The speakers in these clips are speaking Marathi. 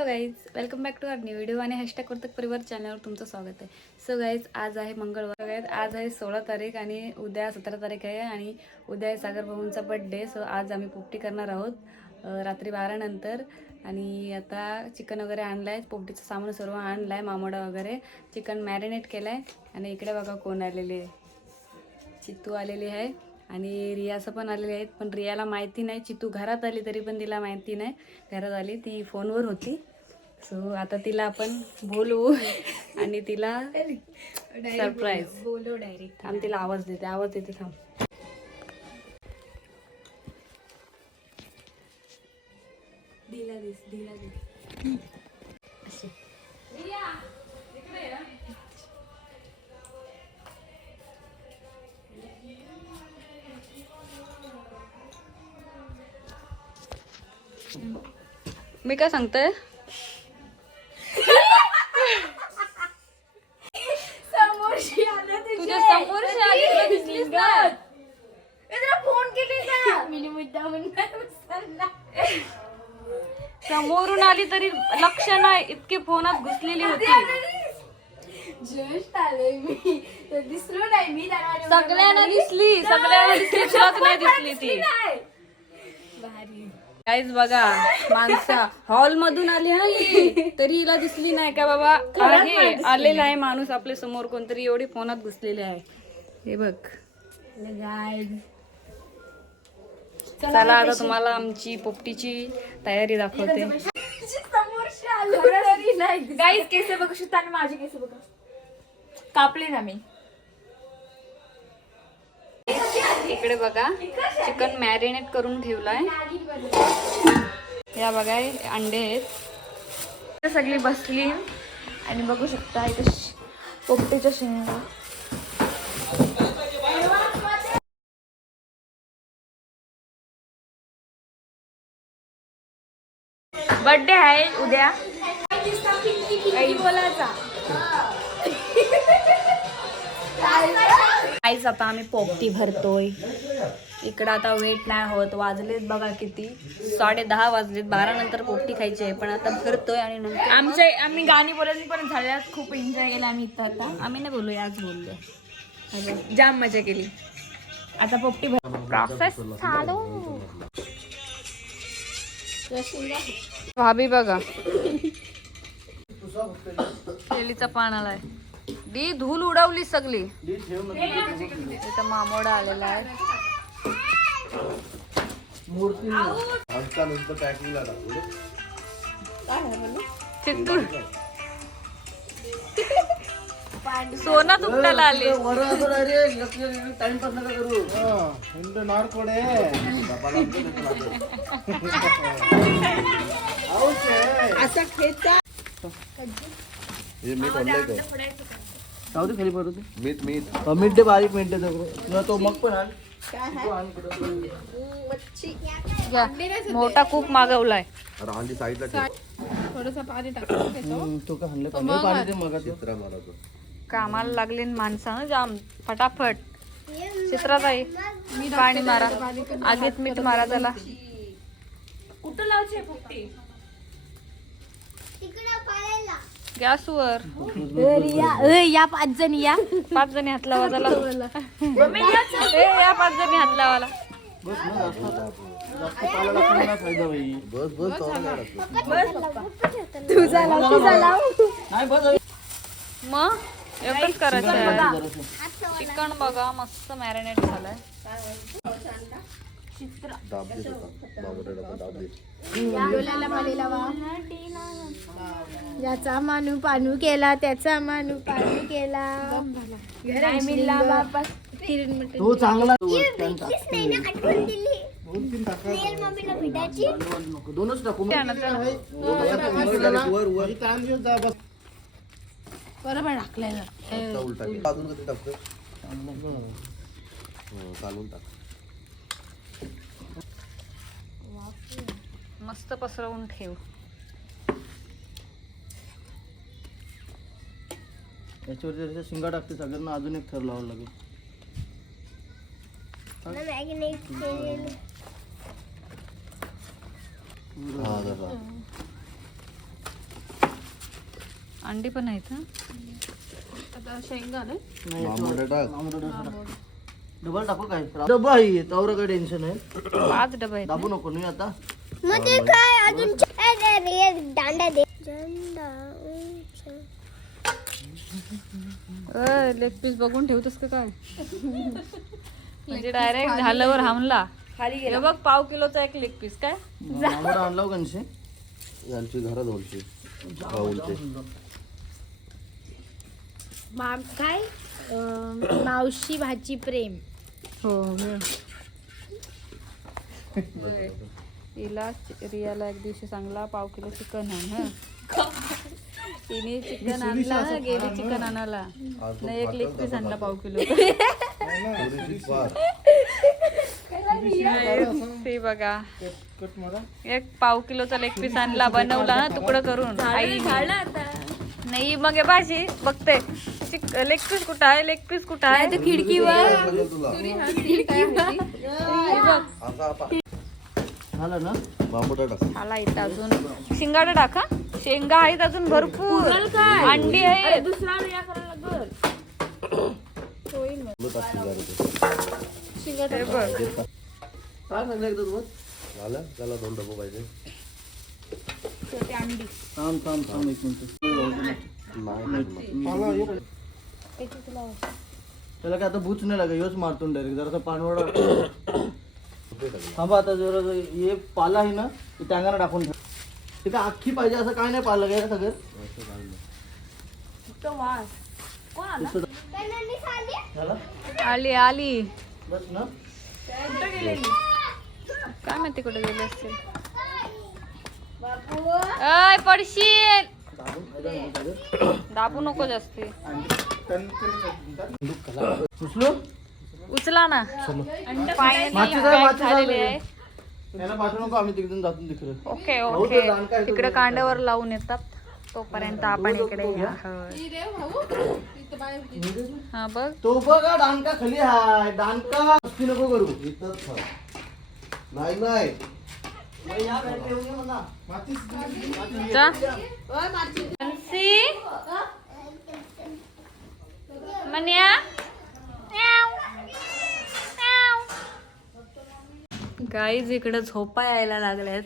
Hello guys, welcome back to our new video आणि हॅशटॅग वर्तक परिवार चॅनलवर तुमचं स्वागत आहे. सो गाईज, आज आहे मंगळवार. गाईज, आज आहे 16 तारीख आणि उद्या 17 तारीख आहे आणि उद्या आहे सागर भाऊंचा बड्डे. सो आज आम्ही पोपटी करणार आहोत रात्री 12 नंतर. आणि आता चिकन वगैरे आणलं आहे, पोपटीचं सामान सर्व आणलं आहे, मामोडा वगैरे. चिकन मॅरिनेट केलं आहे आणि इकडे बघा कोण आलेले आहे. चित्तू आलेली आहे आणि रियाचं पण आलेले आहेत, पण रियाला माहिती नाही. चित्तू घरात आली तरी पण तिला माहिती नाही घरात आली, ती फोनवर होती. सो आता तिला आपण बोलवू आणि तिला सरप्राईज बोलू डायरेक्ट. थांब, तिला आवाज देते थांब. मी काय सांगते, तुझ्या समोरची आली तुला दिसलीच ना. फोन केले समोरून आली तरी लक्ष नाही, इतके फोनात घुसलेली होती. जस्ट आले मी, दिसलो नाही मी. सगळ्यांना दिसली तुलाच नाही दिसली ती. गाईज बघा, माणसा हॉल मधून आली हा ही, तरी हिला दिसली नाही का बाबा. आहे आलेला आहे माणूस आपल्या समोर, कोणतरी एवढी फोनात घुसलेले आहे. हे बघ. चला आता तुम्हाला आमची पोपटीची तयारी दाखवते. गाईज केस बघू शकता आणि माझे केस बघा, कापले ना मी. इकडे बघा, चिकन मॅरिनेट करून ठेवलाय. या बघा, अंडे आहेत. सगळी बसली आणि बघू शकता इथे पोपटीच्या शेंगा. बर्थडे आहे उद्या. बोलायचा आईच आता आम्ही पोपटी भरतोय. इकडं आता वेट नाही होत. वाजलेत बघा किती, 10:30 वाजलेत. 12 नंतर पोपटी खायची आहे, पण आता भरतोय. आणि नंतर आम्ही गाणी बोलत पण झाल्यात, खूप एन्जॉय केला आम्ही इथं. आता आम्ही नाही बोललो, आज बोललोय. जाम मजा केली. आता पोपटी प्रोसेस चालू. भाभी बघा, केलीचा पान आलाय. दी धूल उडवली सगळी. इथं मामोडा आलेला आहे. चित्तू सोना तुपटाला आली. मीठ दे, बारीक मीठ दे. तो मग पण मोठा खूप मागवलाय. थोडस पाणी तो का हल्ले पाणी दे मग. कामाला लागली माणसानं जाम. फटाफट चित्रात आहे. पाणी मारा, आगीत मीठ मारा त्याला. कुठं लावचे पोपटी? गॅसवर. या 5 जणी या. 5 जणी हात लावा त्याला. या 5 जणी हात लावाला. मग एवढंच करायचं आहे. चिकन बघा मस्त मॅरिनेट झालंय. याचा मानू पानू केला, त्याचा मानू पानू केला. तो चांगला. दोनच टाकू बरोबर टाकलेलं. मस्त पसरवून ठेव. याच्यावरती शिंगा टाकते सगळ्यांना. अजून एक थर लावावं लागेल. अंडी पण आहेत हा. आता शेंगा ना डबल टाकू काय डबा आहे तवर काय टेन्शन आहे 5 डबे आहेत दाबू नको मी आता मध्ये काय अजून दांडा दे लेग पीस बघून ठेवतोस का काय म्हणजे डायरेक्ट झाल्यावर हमला खाली गेला बघ पाव किलोचा एक लेग पीस काय आणला कणशे यांची घरात ओळखी राहुलचे काय मावशी भाची प्रेम हो तिला रियाला एक दिवशी सांगला पाव किलो चिकन आण हा तिने चिकन आणला गेली चिकन आणायला नाही एक लेग पीस आणला पाव किलो ते बघा एक पाव किलोचा लेग पीस आणला बनवला ना तुकडं करून आई नाही मग हे भाजी बघते लेग पीस कुठं आहे लेग पीस कुठं आहे ते खिडकीवर झालं ना बांबुटा टाक आला इथं अजून शिंगाडा टाका शेंगा आहेत अजून भरपूर अंडी आहेत दुसरा या करायला लागल हे बघ काय सांगलं एकदा तुम्हाला झालं त्याला 2 डबे पाहिजे अंडी थांब एक मिनिट त्याला काय आता बूच नाही लागे योच मारतून डायरेक्ट जरासा पाणवडा थांबा आता जरा हे पाला आहे ना ते टँगाला टाकून ठेव ते काय अख्खी पाहिजे असं काय नाही पाहिलं काय सगळं झालं आली आली बस ना काय माहिती कुठे गेले असतील अय पडशील दाबू नको जास्ती उचलू उचला ना मागची Pack झालेली आहे याला पाठवू नको आम्ही तिकडून जातून तिकडे ओके ओके तिकडे कांड्यावर लावून येतात तोपर्यंत आपण इकडे या. हा बघ तो बघा डानका खाली हाय डानका मस्ती नको करू इथंच थांब. नाही जा. बन्सी. मन्या गाईज इकडे झोपा यायला लागल्यात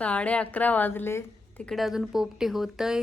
11:30 वाजले तिकडे अजून पोपटी होतय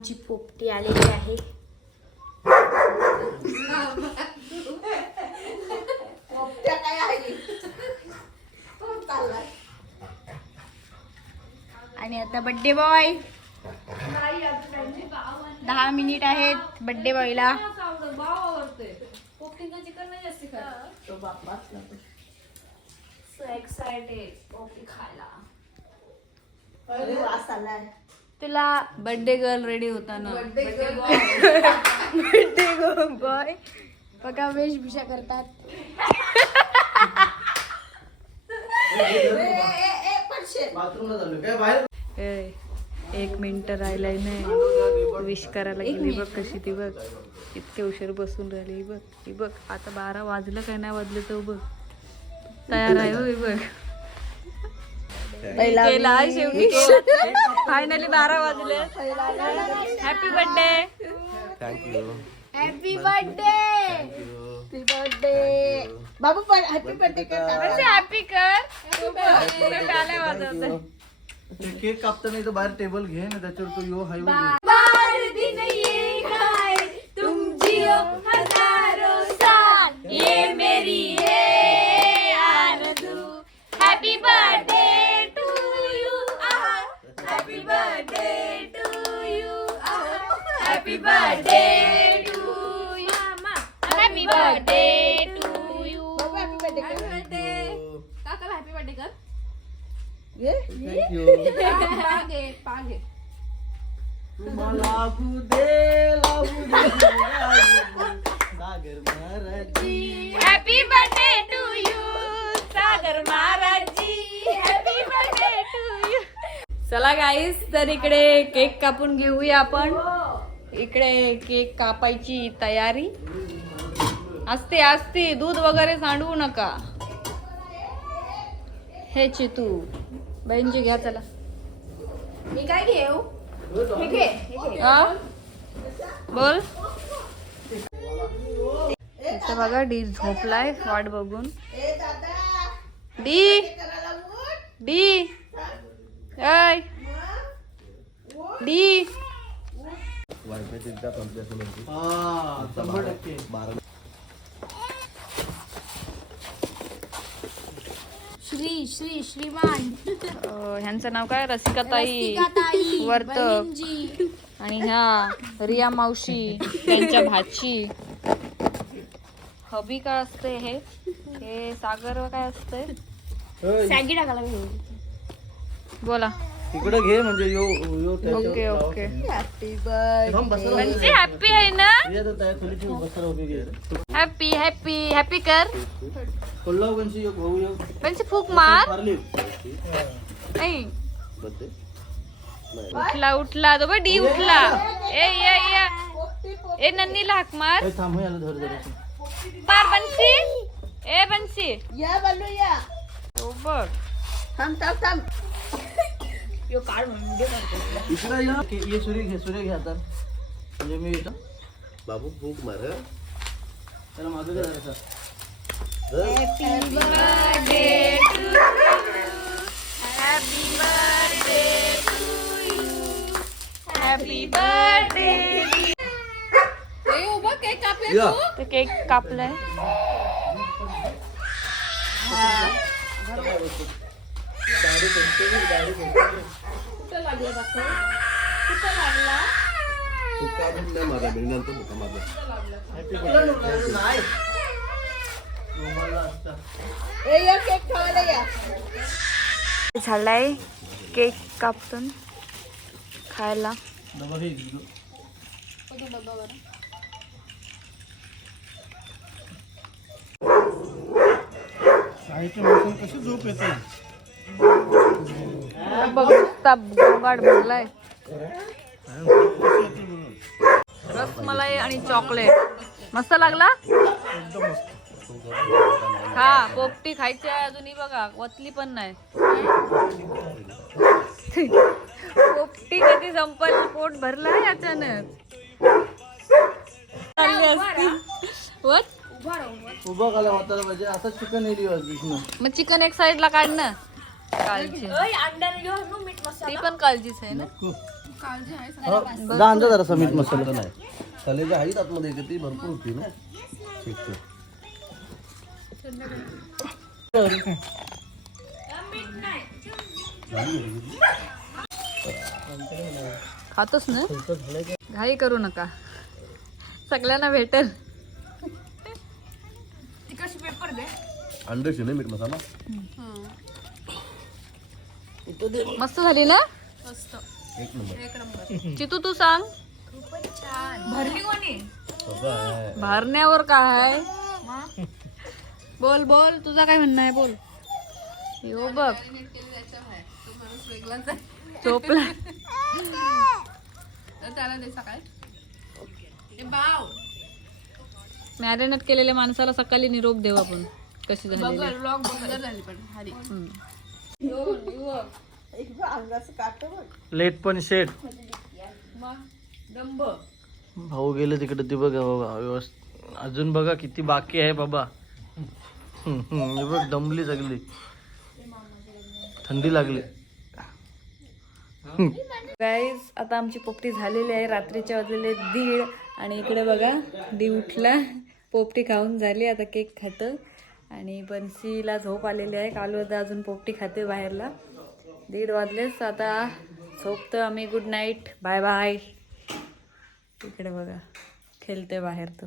जी पोपटी आलेली आहे आणि आता बर्थडे बॉय 10 मिनिट आहेत बर्थडे बॉयला तुला बर्थडे गर्ल रेडी होताना बर्थडे बॉय बघा वेशभूषा करतात बाथरूमला झालो काय बाहेर 1 मिनिट राहिलाय नाही विश करायला गेली बघ कशी ती बघ इतके उशीर बसून राहिली ही बघ आता 12 वाजलं काय नाही वाजलं तर बघ तयार आहे हो ही बघ केला शेवटी फायनली 12 वाजले happy birthday thank you happy birthday बाबू पण हॅपी बर्थडे कर हॅपी कर टाळ्या वाजवत ते केक कापताना इथं बाहेर टेबल घे ना त्याच्यावर तू yo hi happy birthday to you happy birthday to you happy birthday to you happy birthday to you happy birthday काकाला हॅपी बर्थडे कर थँक्यू लागू दे सागर महाराजी happy birthday to you Sagar महाराजी हॅपी बर्थडे टू यू चला गाईस तर इकडे केक कापून घेऊया आपण इकडे केक कापायची तयारी असते दूध वगैरे सांडवू नका. हे चितू बहिणजी घ्या चला. मी काय घेऊ? हे घे, हे घे. हा? बोल. इथं बघा डी झोपलाय वाट बघून. डी ऐ डी वायफाय तिथं संपली असं म्हणते. हा 100%. 12 श्री श्री श्रीमान ह्यांचं नाव काय? रसिकाताई रसिकाताई, वर्तक बहिणजी. आणि ह्या रिया मावशी त्यांच्या भाची. हबी काय असते हे सागर काय असते? सॅगी टाकायला घेऊ. बोला. तिकडे घे म्हणजे यो यो त्याच्यावर ओके लाव. ओके. थांब, बसरा वगैरे. म्हणजे हॅपी आहे ना? ये तर तयार खोली ठेव, बसरा वगैरे घे. हॅपी हॅपी हॅपी कर. कोल्हाव गणशी योग भाऊ योग. म्हणजे फूक मार. मारली. नाही बड्डे उठला तो बा डी उठला. ए नन्नीला हाक मार. ए, थांब याला धर धर. मार बंसी. ए बंसी या बल्लू या. तो बघ. यो काढ म्हणून व्हिडिओ काढतो. इकडे ये सूर्य घे आता. म्हणजे मी येतो बाबू भूक मार हं. त्याला मागे घे जरासं. Happy birthday. या. तो केक कापलाय. तू का म्हणून नाही मारला बहिणीनंतर भुका मारला. नाही मोबाईलला असता. ए या केक खायला या. झालाय केक कापून खायला. डबा घे इकडं. साईच्या माणसाला कशी झोप येते. बघ नुसता गोंगाट भरलाय. रसमलाई आणि चॉकलेट मस्त लागला. हा पोपटी खायची आहे अजूनही बघा वतली पण नाही. पोपटी कधी संपल. पोट भरलाय अचानक. चालली असतील. वत उभा काला वाटायला पाहिजे. असं चिकन एरिया दिसणं. मग चिकन एक साइडला काढ ना. काळजी ओय अंड्याला घेऊ ना मीठ मसाला. ती पण काळजीच आहे ना. जा अंदा जरासा मीठ मसाला. नाही कलेजा आहेत आतमध्ये येते ती भरपूर होती ना. ठीक आहे. खातोस ना. घाई करू नका सगळ्यांना भेटेल. अंडे शिने मीठ मसाला. मस्त झाली ना. एक नंबर. चितू तू सांग. भरली कोणी? बाबा आहे. भरण्यावर काय आहे? बोल बोल तुझा काय म्हणणं आहे बोल. हो बघ झोपला. मॅरिनेट केलेल्या माणसाला सकाळी निरोप देऊ आपण कशी झाली. लेट पण शेट. भाऊ गेले तिकडे. ती बघा बाबा व्यवस्थित. अजून बघा किती बाकी आहे बाबा. हे बघ दमली सगळी. थंडी लागली. गाईज आता आमची पोपटी झालेली आहे. रात्रीचे वाजलेले 1:30 आणि इकडे बघा डी उठला. पोपटी खाऊन झाली. आता केक खातं आणि बन्सीला झोप आलेली आहे. कालू आता अजून पोपटी खाते बाहेरला. 1:30 वाजलेच. आता झोपतो आम्ही. Good night bye bye. इकडे बघा खेळते बाहेर तो.